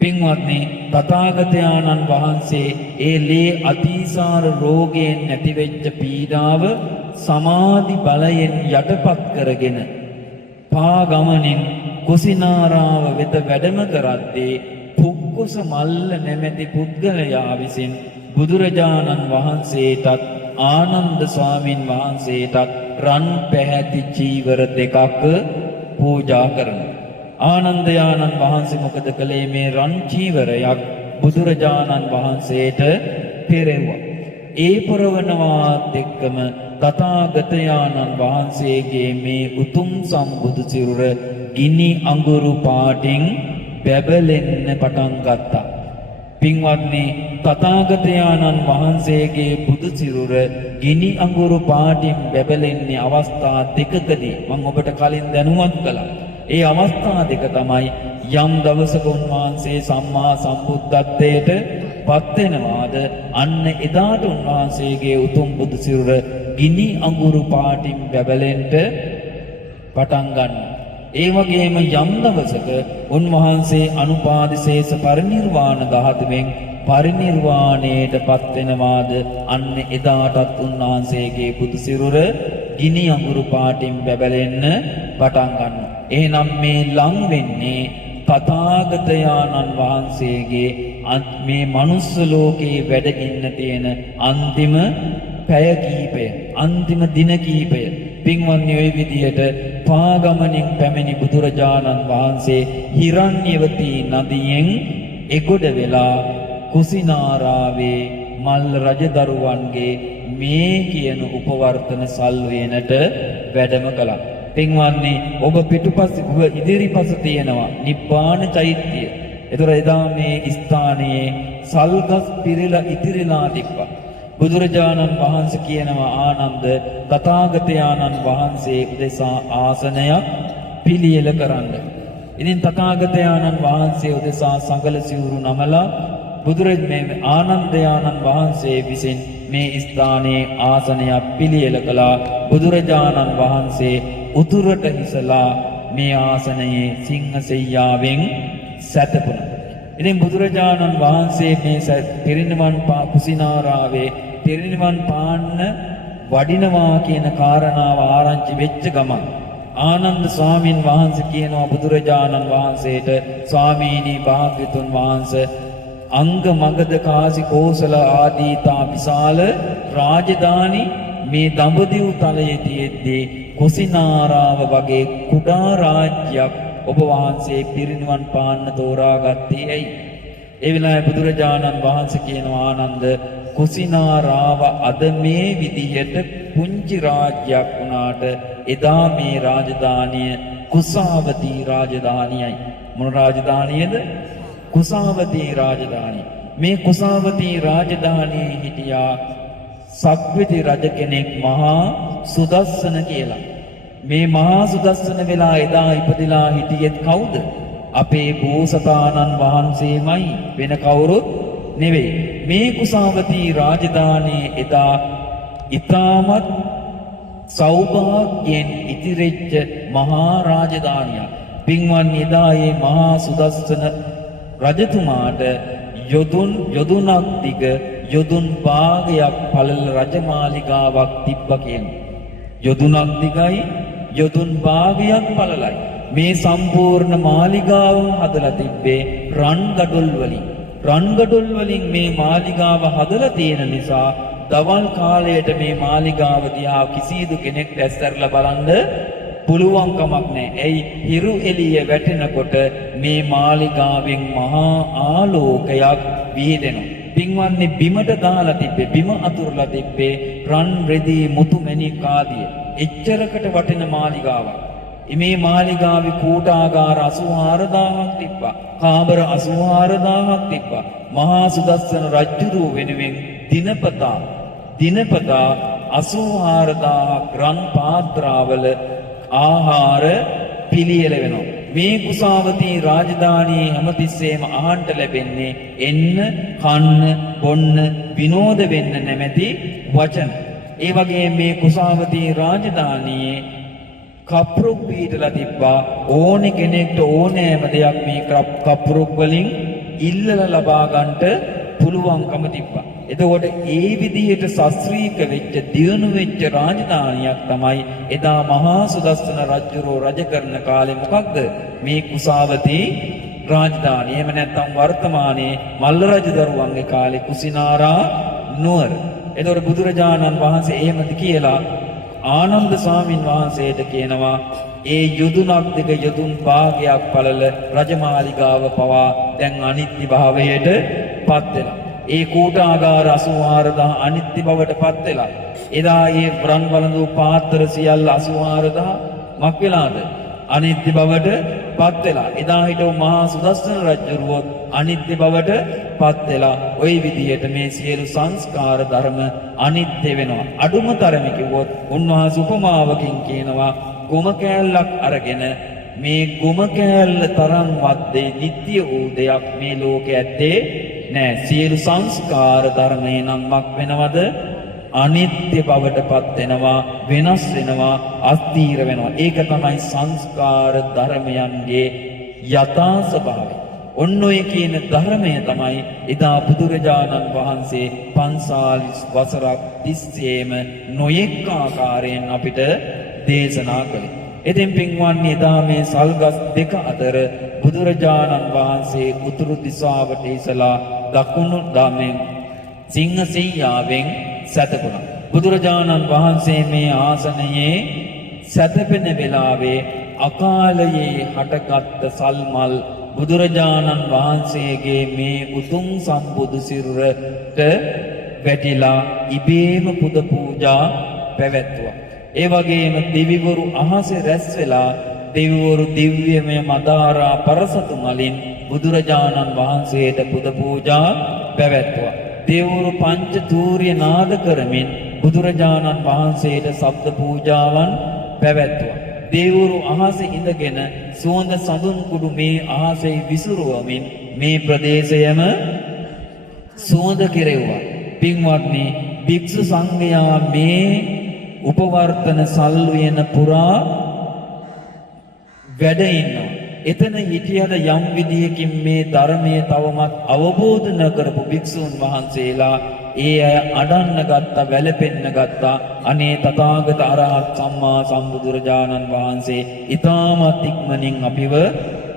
පින්වත්නි, තථාගතයන්න් වහන්සේ ඒ ලේ අතිසාර රෝගයෙන් නැතිවෙච්ච පීඩාව සමාධි බලයෙන් යටපත් කරගෙන පාගමනින් කුසිනාරාව වෙත වැඩම කරද්දී පුක්කුස මල්ල නැමැති පුද්ගලයා විසින් බුදුරජාණන් වහන්සේටත් ආනන්ද ස්වාමින් වහන්සේටත් රන් පැහැති චීවර දෙකක් පූජා කරනවා. ආනන්දයාණන් වහන්සේ මොකද කළේ? මේ රන් චීවරයක් බුදුරජාණන් වහන්සේට පෙරෙව්වා. ඒ පරවනවාත් එක්කම තථාගතයන්න් වහන්සේගේ මේ උතුම් සම්බුදු සිරුර ගිනි අඟුරු පාටින් බැබලෙන්න පටන් ගත්තා. පින්වත්නි, තථාගතයන්න් වහන්සේගේ බුදු සිරුර ගිනි අඟුරු පාටින් බැබලෙන්නේ අවස්ථා දෙකකදී මම ඔබට කලින් දැනුවත් කළා. ඒ අවස්ථා දෙක තමයි යම් දවසක උන්වහන්සේ සම්මා සම්බුද්ධත්වයට පත් වෙනවාද, අන්න එදාට උන්වහන්සේගේ උතුම් බුදු සිරුර ගිනි අඟුරු පාටින් බැබලෙන්න පටන් ගන්නවා. ඒ වගේම යම් දවසක උන්වහන්සේ අනුපාදිශේෂ පරිනිර්වාණ ධාතුවෙන් පරිනිර්වාණයට පත් වෙනවාද, අන්න එදාටත් උන්වහන්සේගේ බුදු සිරුර ගිනි අඟුරු පාටින් බැබලෙන්න පටන් ගන්නවා. එහෙනම් මේ ලං වෙන්නේ තථාගතයන්න් වහන්සේගේ මේ මනුස්ස ලෝකේ වැඩ ඉන්න තියෙන අන්තිම පැය කීපය, අන්තිම දින කීපය. පින්වත්නි, ওই විදිහට පාගමනින් පැමිණි බුදුරජාණන් වහන්සේ හිරණ්‍යවතී නදියෙන් එගොඩ වෙලා කුසිනාරාවේ මල්ල රජදරුවන්ගේ මේ කියන උපවර්තන සල්වේනට වැඩම කළා. පින්වත්නි, ඔබ පිටුපස්සේ ඔබ ඉදිරිපස තියෙනවා නිබ්බාන චෛත්‍යය. ඒතර එදා මේ ස්ථානයේ සල්ගස් පිරিলা ඉතිරිලා තිබ්බා. බුදුරජාණන් වහන්සේ කියනවා, ආනන්ද, තථාගතයන්න් වහන්සේ උදෙසා ආසනයක් පිළියෙල කරන්න. ඉතින් තථාගතයන්න් වහන්සේ උදෙසා සඟල සිවුරු නමලා බුදුරජාණන් ආනන්දයාණන් වහන්සේ විසින් මේ ස්ථානයේ ආසනයක් පිළියෙල කළා. බුදුරජාණන් වහන්සේ උතුරට හිසලා මේ ආසනයේ සිංහසෙයියාවෙන් සැතපුණා. ඉතින් බුදුරජාණන් වහන්සේ මේ පිරිනිවන් පා කුසිනාරාවේ පිරිනිවන් පාන්න වඩිනවා කියන කාරණාව ආරංචි වෙච්ච ගමන් ආනන්ද ස්වාමින් වහන්සේ කියනවා බුදුරජාණන් වහන්සේට, ස්වාමීනි භාග්‍යතුන් වහන්සේ, අංග මගධ කාසි කෝසල ආදී තා විශාල රාජධානි මේ දඹදිව් තලයේ තියෙද්දී කුසිනාරාව වගේ කුඩා රාජ්‍යයක් ඔබ වහන්සේ පිරිනිවන් පාන්න තෝරාගත්තේ ඇයි? ඒ වෙලාවේ බුදුරජාණන් වහන්සේ කියනවා, ආනන්ද, කුසිනාරාව අද මේ විදිහට පුංචි රාජ්‍යයක් වුණාට එදා මේ රාජධානිය කුසාවතී රාජධානියයි. මොන රාජධානියද? කුසාවතී රාජධානිය. මේ කුසාවතී රාජධානියේ හිටියා සක්විති රජ කෙනෙක් මහා සුදස්සන කියලා. මේ මහා සුදස්සන වෙලා එදා ඉපදිලා හිටියෙත් කවුද? අපේ බෝසතාණන් වහන්සේමයි, වෙන කවුරුත් නෙවෙයි. මේ කුසාවතී රාජධානියේ එදා ඊටමත් සෞභාග්‍යයෙන් ඉතිරිච්ච මහා රාජධානියක්. පින්වත්නි, එදා මේ මහා සුදස්සන රජතුමාට යොදුනක් දිග යොදුන් භාගයක් පළල රජමාලිගාවක් තිබ්බ කියනවා. යොදුනක් දිගයි, යොදුන් භාගයක් පළලයි. මේ සම්පූර්ණ මාලිගාවම හදලා තිබ්බේ රන් ගඩොල් වලින්. රන්ගඩොල් වලින් මේ මාලිගාව හදලා තියෙන නිසා දවල් කාලයට මේ මාලිගාව දිහා කිසිදු කෙනෙක්ට ඇස්තරලා බලන්න පුළුවන් කමක් නැහැ. ඇයි හිරු එළිය වැටෙනකොට මේ මාලිගාවෙන් මහා ආලෝකයක් විහිදෙනවා. පින්වත්නි බිමට දාලා තිබ්බේ බිම අතුරලා තිබ්බේ රන් රෙදි මුතු මැණික් ආදිය. එච්චරකට වටින මාලිගාවක්. මේ මාලිගාවේ කූටාගාර 84000ක් තිබ්බා. කාමර 84000ක් තිබ්බා. මහා සුදස්සන රජුරුව වෙනුවෙන් දිනපතා 84000ක් රන් පාත්‍රාවල ආහාර පිළියෙල වෙනවා. මේ කුසාවතී රාජධානියේ හැමතිස්සෙම අහන්න ලැබෙන්නේ එන්න, කන්න, බොන්න, විනෝද වෙන්න නැමැති වචන. ඒ වගේ මේ කුසාවතී රාජධානියේ කප්රුක් පිටලා තිබ්බා. ඕනෙ කෙනෙක්ට ඕනෑම දෙයක් මේ කප්රුක් වලින් ඉල්ලලා ලබා ගන්නට පුළුවන්කම තිබ්බා. එතකොට ඒ විදිහට ශාස්ත්‍රීය වෙච්ච දියුණු වෙච්ච රාජධානියක් තමයි එදා මහා සුදස්සන රජුරෝ රජ කරන කාලේ මොකක්ද මේ කුසාවතී රාජධානිය. එහෙම නැත්නම් වර්තමානයේ මල්ල රජදරුවන්ගේ කාලේ කුසිනාරා නුවර. එතකොට බුදුරජාණන් වහන්සේ එහෙමද කියලා ආනන්ද ස්වාමින් වහන්සේට කියනවා ඒ යුදුනක් දෙක යුදුන් භාගයක් පළල රජමාලිගාව පවා දැන් අනිත්‍ය භාවයට පත් වෙලා. ඒ කූටාගාර 84000 අනිත්‍ය බවට පත් වෙලා. එදා ඒ රන් වළඳු පාත්‍ර සියල්ල 84000 මක් වෙලාද? අනිත්‍ය බවට පත් වෙලා. එදා හිටව මහා සුදස්සන රජුරුවොත් අනිත්‍ය බවට පත් වෙලා. ওই විදිහට මේ සියලු සංස්කාර ධර්ම අනිත්‍ය වෙනවා. අඩුම තරම කිව්වොත් උන්වහන්සේ උපමාවකින් කියනවා ගොම කෑල්ලක් අරගෙන මේ ගොම කෑල්ල තරම්වත් නිට්ටය වූ දෙයක් මේ ලෝකයේ ඇත්තේ නෑ. සියලු සංස්කාර ධර්මේ නම් මක් වෙනවද? අනිත්‍ය බවට පත් වෙනවා, වෙනස් වෙනවා, අස්තීර වෙනවා. ඒක තමයි සංස්කාර ධර්මයන්ගේ යථා ස්වභාවය. ඔන්න ඔය කියන ධර්මය තමයි එදා බුදුරජාණන් වහන්සේ 540 වසරක් තිස්සේම නොයෙක් ආකාරයෙන් අපිට දේශනා කළේ. එදින් පින්වත්නි එදා මේ සල්ගස් දෙක අතර බුදුරජාණන් වහන්සේ උතුරු දිශාවට ඉසලා දකුණු දමෙන් සිංහසෙයියාවෙන් සැතපුණා. බුදුරජාණන් වහන්සේ මේ ආසනයේ සැතපෙන වෙලාවේ අකාලයේ හටගත් සල්මල් බුදුරජාණන් වහන්සේගේ මේ උතුම් සම්බුදු සිරුරට වැටිලා ඉබේම පුද පූජා පැවැත්වුවා. ඒ වගේම දෙවිවරු අහසේ රැස් වෙලා දෙවිවරු දිව්‍යමය මදාරා පරසතු මලින් බුදුරජාණන් වහන්සේට පුද පූජා පැවැත්වුවා. දෙවිවරු පංච තූර්ය නාද කරමින් බුදුරජාණන් වහන්සේට ශබ්ද පූජාවන් පැවැත්වුවා. දෙවිවරු අහසේ ඉඳගෙන සුවඳ සඳුන් කුඩු මේ අහසේ විසිරුවමින් මේ ප්‍රදේශයම සුවඳ කෙරෙව්වා. පින්වත්නි භික්ෂු සංඝයා මේ උපවර්තන සල්ුයන පුරා වැඩ ඉන්නවා. එතන හිටියද යම් විදියකින් මේ ධර්මයේ තවමත් අවබෝධ නොකරපු භික්ෂුන් වහන්සේලා ඒ අය අඩන්න ගත්තා, වැළපෙන්න ගත්තා. අනේ තථාගත අරහත් සම්මා සම්බුදුරජාණන් වහන්සේ ඊටමත් ඉක්මනින් අපිව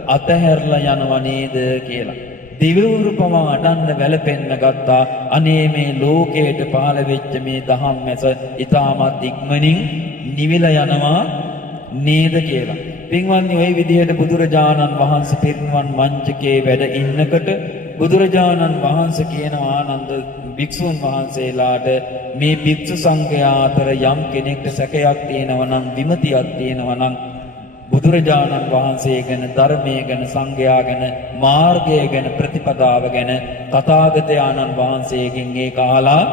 අතහැරලා යනව නේද කියලා. දිවුරු පවා අඩන්න වැළපෙන්න ගත්තා. අනේ මේ ලෝකයට පහළ වෙච්ච මේ දහම් මැස ඊටමත් ඉක්මනින් නිවිලා යනවා නේද කියලා. පින්වත්නි ওই විදිහට බුදුරජාණන් වහන්සේ පිරිනිවන් මංචකේ වැඩ ඉන්නකොට බුදුරජාණන් වහන්සේ කියන ආනන්ද භික්ෂුන් වහන්සේලාට මේ භික්ෂු සංඝයා අතර යම් කෙනෙක්ට සැකයක් තියෙනවා නම්, විමතියක් තියෙනවා නම් බුදුරජාණන් වහන්සේ ගැන, ධර්මයේ ගැන, සංඝයා ගැන, මාර්ගය ගැන, ප්‍රතිපදාව ගැන තථාගතයන්න් වහන්සේගෙන් ඒක අහලා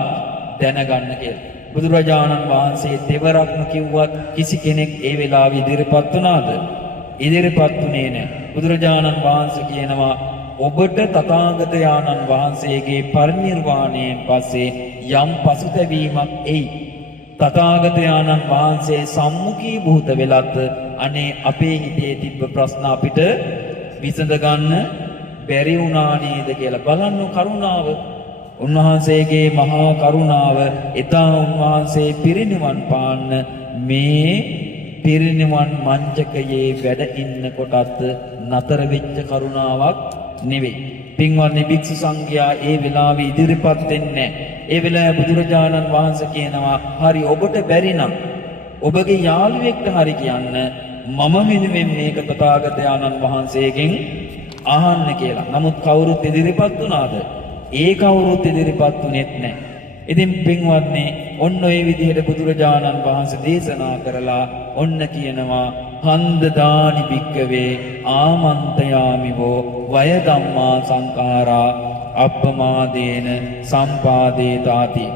දැනගන්න කියලා. බුදුරජාණන් වහන්සේ දෙවරක්ම කිව්වත් කිසි කෙනෙක් ඒ වෙලාවෙ ඉදිරිපත් වුණාද? ඉදිරිපත් වුණේ නැහැ. බුදුරජාණන් වහන්සේ කියනවා ඔබට තථාගතයන්න් වහන්සේගේ පරිනිර්වාණයෙන් පස්සේ යම් පසුතැවීමක් එයි. තථාගතයන්න් වහන්සේ සම්මුඛී භූත වෙලත් අනේ අපේ හිතේ තිබ්බ ප්‍රශ්න අපිට විසඳ ගන්න බැරි වුණා නේද කියලා බලන්න කරුණාව. උන්වහන්සේගේ මහා කරුණාව එදා උන්වහන්සේ පිරිනිවන් පාන්න මේ පිරිනිවන් මංචකයේ වැඩ ඉන්නකොටත් නතර වෙච්ච කරුණාවක් නෙවෙයි. පින්වත්නි භික්ෂු සංඝයා ඒ වෙලාවේ ඉදිරිපත් වෙන්නේ. ඒ වෙලාවේ බුදුරජාණන් වහන්සේ කියනවා හරි ඔබට බැරි නම් ඔබගේ යාළුවෙක්ට හරි කියන්න මම වෙනුවෙන් මේක තථාගතයන්න් වහන්සේගෙන් අහන්න කියලා. නමුත් කවුරුත් ඉදිරිපත් වුණාද? ඒ කවුරුත් ඉදිරිපත් වුණෙත් නැහැ. ඉතින් පින්වත්නි ඔන්න ඔය විදිහට බුදුරජාණන් වහන්සේ දේශනා කරලා ඔන්න කියනවා හන්දදානි භික්කවේ ආමන්තයාමිවෝ වය ධම්මා සංඛාරා අප්පමාදේන සම්පාදේතාති.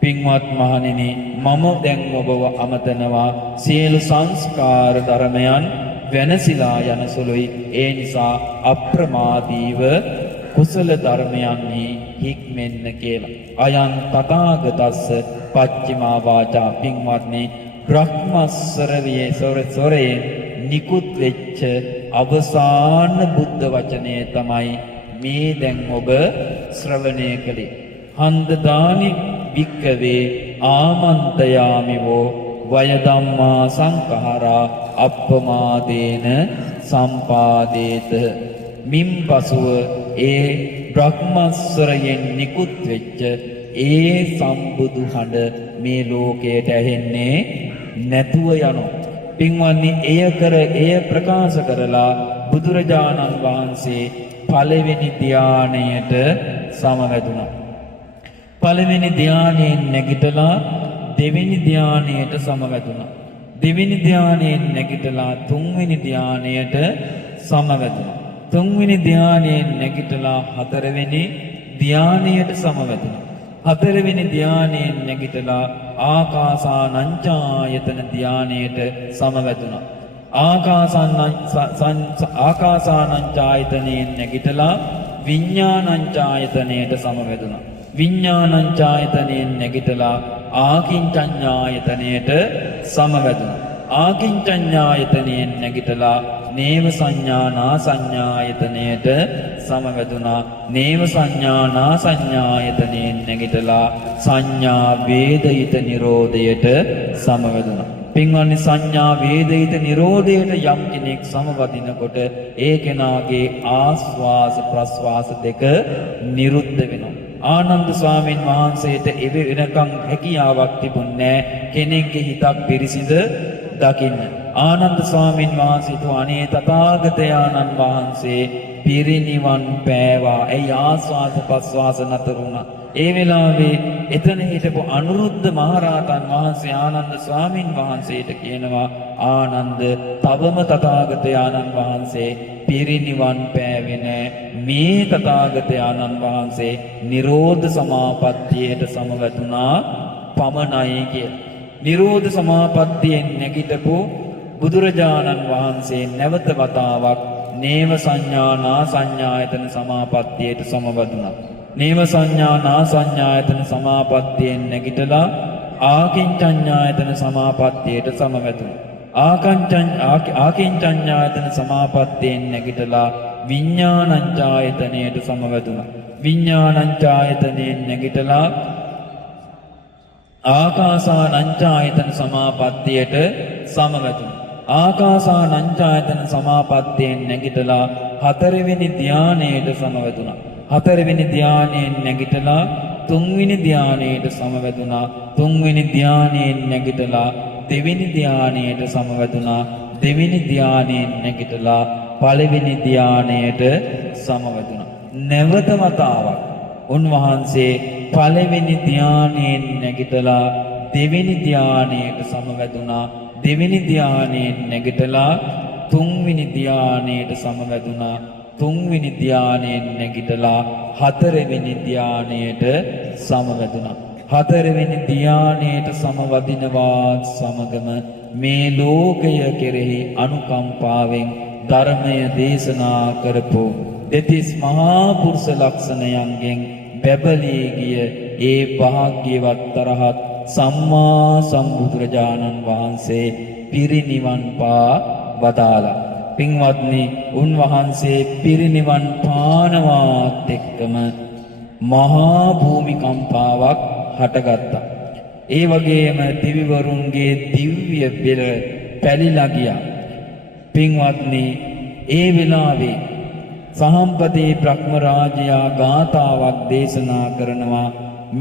පින්වත් මහණෙනි මම දැන් ඔබව අමතනවා සියලු සංස්කාර ධර්මයන් වෙනසිලා යන සුළුයි. ඒ නිසා අප්‍රමාදීව කුසල ධර්මයන්හි හික්මෙන්න කියලා. අයං තථාගතස්ස පච්චිමා වාචා. පින්වත්නි බ්‍රහ්මස්සරයේ සොරේ නිකුත් වෙච්ච අවසාන බුද්ධ වචනය තමයි මේ දැන් ඔබ ශ්‍රවණය කළේ. හන්දදානි භික්කවේ ආමන්තයාමිවෝ වය ධම්මා සංඛාරා අප්පමාදේන සම්පාදේත. මින් පසුව ඒ බ්‍රහ්මස්සරයෙන් නිකුත් වෙච්ච ඒ සම්බුදු හඬ මේ ලෝකයට ඇහෙන්නේ නැතුව යනවා. පින්වත්නි එය ප්‍රකාශ කරලා බුදුරජාණන් වහන්සේ පළවෙනි ධානයට සමවැදුණා. පළවෙනි ධානයෙන් නැගිටලා දෙවෙනි ධානයට සමවැදුණා. දෙවෙනි ධානයෙන් නැගිටලා තුන්වෙනි ධානයට සමවැදුණා. තුන්වෙනි ධානයෙන් නැගිටලා හතරවෙනි ධානයට සමවැදුණා. හතරවෙනි ධානයෙන් නැගිටලා ආකාසානංචායතන ධානයට සමවැදුණා. ආකාසානංචායතනයෙන් නැගිටලා විඥානංචායතනයට සමවැදුණා. විඥානංචායතනයෙන් නැගිටලා ආකින්චඤ්ඤායතනයට සමවැදුණා. ආකින්චඤ්ඤායතනයෙන් නැගිටලා නේව සංඥානා සංඥායතනයට සමවැදුණා. නේව සංඥානා සංඥායතනයෙන් නැගිටලා සංඥා වේදිත නිරෝධයට සමවැදුණා. පින්වත්නි සංඥා වේදිත නිරෝධයට යම් කෙනෙක් සමවදිනකොට ඒ කෙනාගේ ආස්වාස ප්‍රස්වාස දෙක නිරුද්ධ වෙනවා. ආනන්ද ස්වාමීන් වහන්සේට එව වෙනකම් හැකියාවක් තිබුණේ කෙනෙක්ගේ හිතක් පිරිසිඳ දකින්න. ආනන්ද ස්වාමීන් වහන්සේ තු අනේ තථාගතයන්න් වහන්සේ පිරිනිවන් පෑවා. ඒ ආස්වාද ප්‍රස්වාස නතර වුණා. ඒ වෙලාවේ එතන හිටපු අනුරුද්ධ මහරහතන් වහන්සේ ආනන්ද ස්වාමීන් වහන්සේට කියනවා ආනන්ද තවම තථාගතයන්න් වහන්සේ පිරිනිවන් පෑවේ නැහැ. මේ තථාගතයන්න් වහන්සේ නිරෝධ සමාපත්තියට සමවැදුණා පමණයි කියලා. නිරෝධ සමාපත්තියෙන් නැගිටපු බුදුරජාණන් වහන්සේ නැවත වතාවක් නේව සංඥානා සංඥායතන සමාපත්තියට සමවැදුණා. නේව සංඥානා සංඥායතන සමාපත්තියෙන් නැගිටලා ආකින්චඤ්ඤායතන සමාපත්තියට සමවැදුණා. ආකින්චඤ්ඤායතන සමාපත්තියෙන් නැගිටලා විඥානංචායතනයට සමවැදුණා. විඥානංචායතනයෙන් නැගිටලා ආකාසානංචායතන සමාපත්තියට සමවැදුණා. ආකාසානංචායතන සමාපත්තියෙන් නැගිටලා හතරවෙනි ධානයට සමවැදුණා. හතරවෙනි ධානයෙන් නැගිටලා තුන්වෙනි ධානයට සමවැදුණා. තුන්වෙනි ධානයෙන් නැගිටලා දෙවෙනි ධානයට සමවැදුණා. දෙවෙනි ධානයෙන් නැගිටලා පළවෙනි ධානයට සමවැදුණා. නැවත වතාවක් උන්වහන්සේ පළවෙනි ධානයෙන් නැගිටලා දෙවෙනි ධානයට සමවැදුණා. දෙවෙනි ධානයෙන් නැගිටලා තුන්වෙනි ධානයට සමවැදුණා. තුන්වෙනි ධානයෙන් නැගිටලා හතරවෙනි ධානයට සමවැදුණා. හතරවෙනි ධානයට සමවදිනවා සමගම මේ ලෝකය කෙරෙහි අනුකම්පාවෙන් ධර්මය දේශනා කරපු දෙතිස් මහා පුරුෂ ලක්ෂණයන්ගෙන් බැබලී ගිය ඒ භාග්‍යවත් තරහත් සම්මා සම්බුදුරජාණන් වහන්සේ පිරිනිවන් පා වදාලා. පින්වත්නි උන්වහන්සේ පිරිනිවන් පානවාත් එක්කම මහා භූමිකම්පාවක් හටගත්තා. ඒ වගේම දිවිවරුන්ගේ දිව්‍ය බෙර පැලිලා ගියා. පින්වත්නි, ඒ වෙලාවේ සහම්පති බ්‍රහ්ම රාජයා ගාථාවක් දේශනා කරනවා.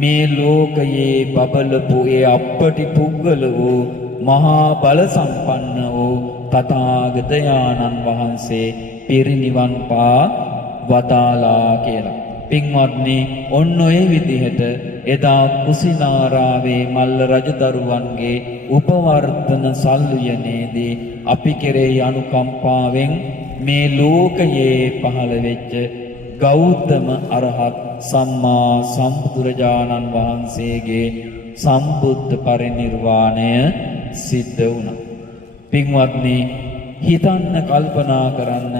මේ ලෝකයේ බබලපු ඒ අප්පටි පුද්ගල වූ මහා බල සම්පන්න වූ තථාගතයන්න් වහන්සේ පිරිනිවන් පා වදාලා කියලා. පින්වත්නි, ඔන්න ඔය විදිහට එදා කුසිනාරාවේ මල්ල රජදරුවන්ගේ උපවර්තන සල්ුයනේදී අපි කෙරෙහි අනුකම්පාවෙන් මේ ලෝකයේ පහළ වෙච්ච ගෞතම අරහත් සම්මා සම්බුදුරජාණන් වහන්සේගේ සම්බුද්ධ පරිනිර්වාණය සිද්ධ වුණා. පින්වත්නි, හිතන්න කල්පනා කරන්න,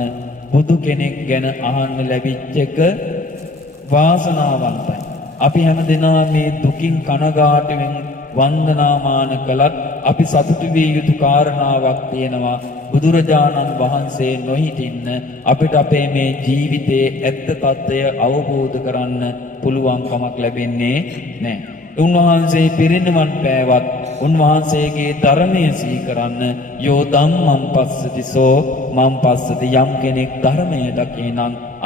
බුදු කෙනෙක් ගැන අහන්න ලැබිච්ච එක වාසනාවන්තයි. අපි හැමදෙනා මේ දුකින් කනගාටුවෙන් වන්දනාමාන කළත් අපි සතුටු විය යුතු කාරණාවක් තියෙනවා. බුදුරජාණන් වහන්සේ නොහිටින්න අපිට අපේ මේ ජීවිතයේ ඇත්ත తত্ত্বය අවබෝධ කරන්න පුළුවන් කමක් ලැබෙන්නේ නැහැ. උන්වහන්සේ පිරිනිවන් පෑවත් උන්වහන්සේගේ ධර්මය සිහි කරන්න යෝ ධම්මං පස්සති සෝ මං පස්සති, යම් කෙනෙක් ධර්මය දකිනම්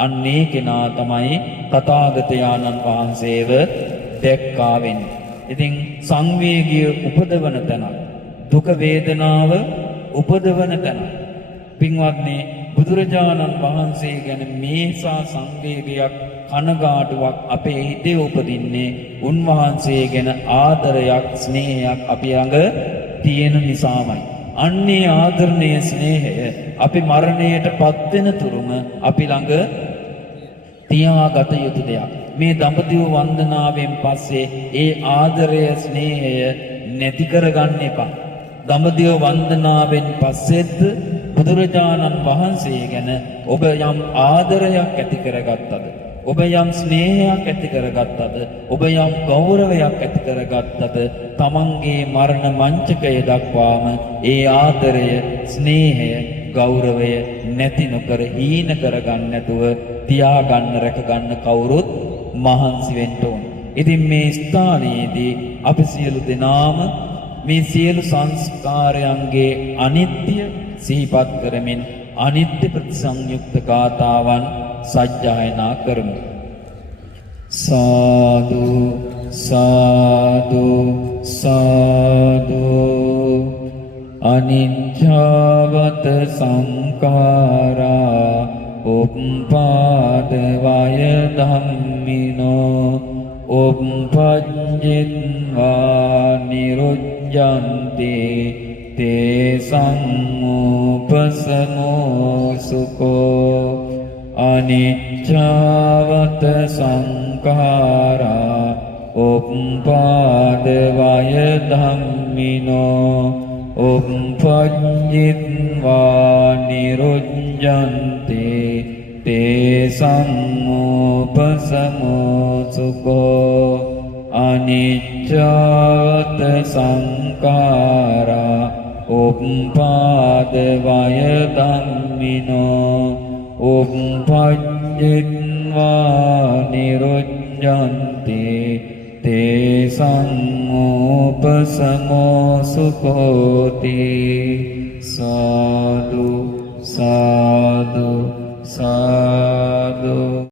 අන්නේ කෙනා තමයි තථාගතයන්න් වහන්සේව දැක්කා වෙන්නේ. ඉතින් සංවේගය උපදවන තැන, දුක වේදනාව උපදවන තැන. පින්වත්නි, බුදුරජාණන් වහන්සේ ගැන මේසා සංවේගයක් කනගාටුවක් අපේ හිතේ උපදින්නේ උන්වහන්සේ ගැන ආදරයක් ස්නේහයක් අපි ළඟ තියෙන නිසාමයි. අන්නේ ආදරණීය ස්නේහය අපි මරණයට පත් වෙන තුරුම අපි ළඟ තියාගත යුතු දෙයක්. මේ දඹදිව වන්දනාවෙන් පස්සේ ඒ ආදරය ස්නේහය නැති කරගන්න එපා. දඹදිව වන්දනාවෙන් පස්සෙත් බුදුරජාණන් වහන්සේ ගැන ඔබ යම් ආදරයක් ඇති කරගත්තද, ඔබ යම් ස්නේහයක් ඇති කරගත්තද, ඔබ යම් ගෞරවයක් ඇති කරගත්තද, තමන්ගේ මරණ මංචකය දක්වාම ඒ ආදරය, ස්නේහය, ගෞරවය නැති නොකර හීන කරගන්න නැතුව තියාගන්න, රැකගන්න කවුරුත් මහන්සි වෙන්න ඕන. ඉතින් මේ ස්ථානයේදී අපි සියලු දෙනාම මේ සියලු සංස්කාරයන්ගේ අනිත්‍ය සිහිපත් කරමින් අනිත්‍ය ප්‍රතිසංයුක්ත ගාථාවන් සජ්ජායනා කරමු. සාදු සාදු සාදු. අනිච්ඡවත සංඛාරා උප්පාද වය ධම්මිනෝ උප්පජ්ජිත්වා නිරුද්ධන්ති තේ සම්මුපසමෝ සුඛෝ. අනිච්ඡවත සංඛාරා උප්පාද වය ධම්මිනෝ උප්පජ්ජිත්වා නිරුද්ධන්ති තේ සම්මුපසමෝ සුඛෝ. අනිච්ඡවත සංඛාරා උප්පාද වය ධම්මිනෝ උප්පජ්ජිත්වා නිරුද්ධන්ති තේ සම්මුපසමෝ සුඛෝති. සාදු සාදු සාදු.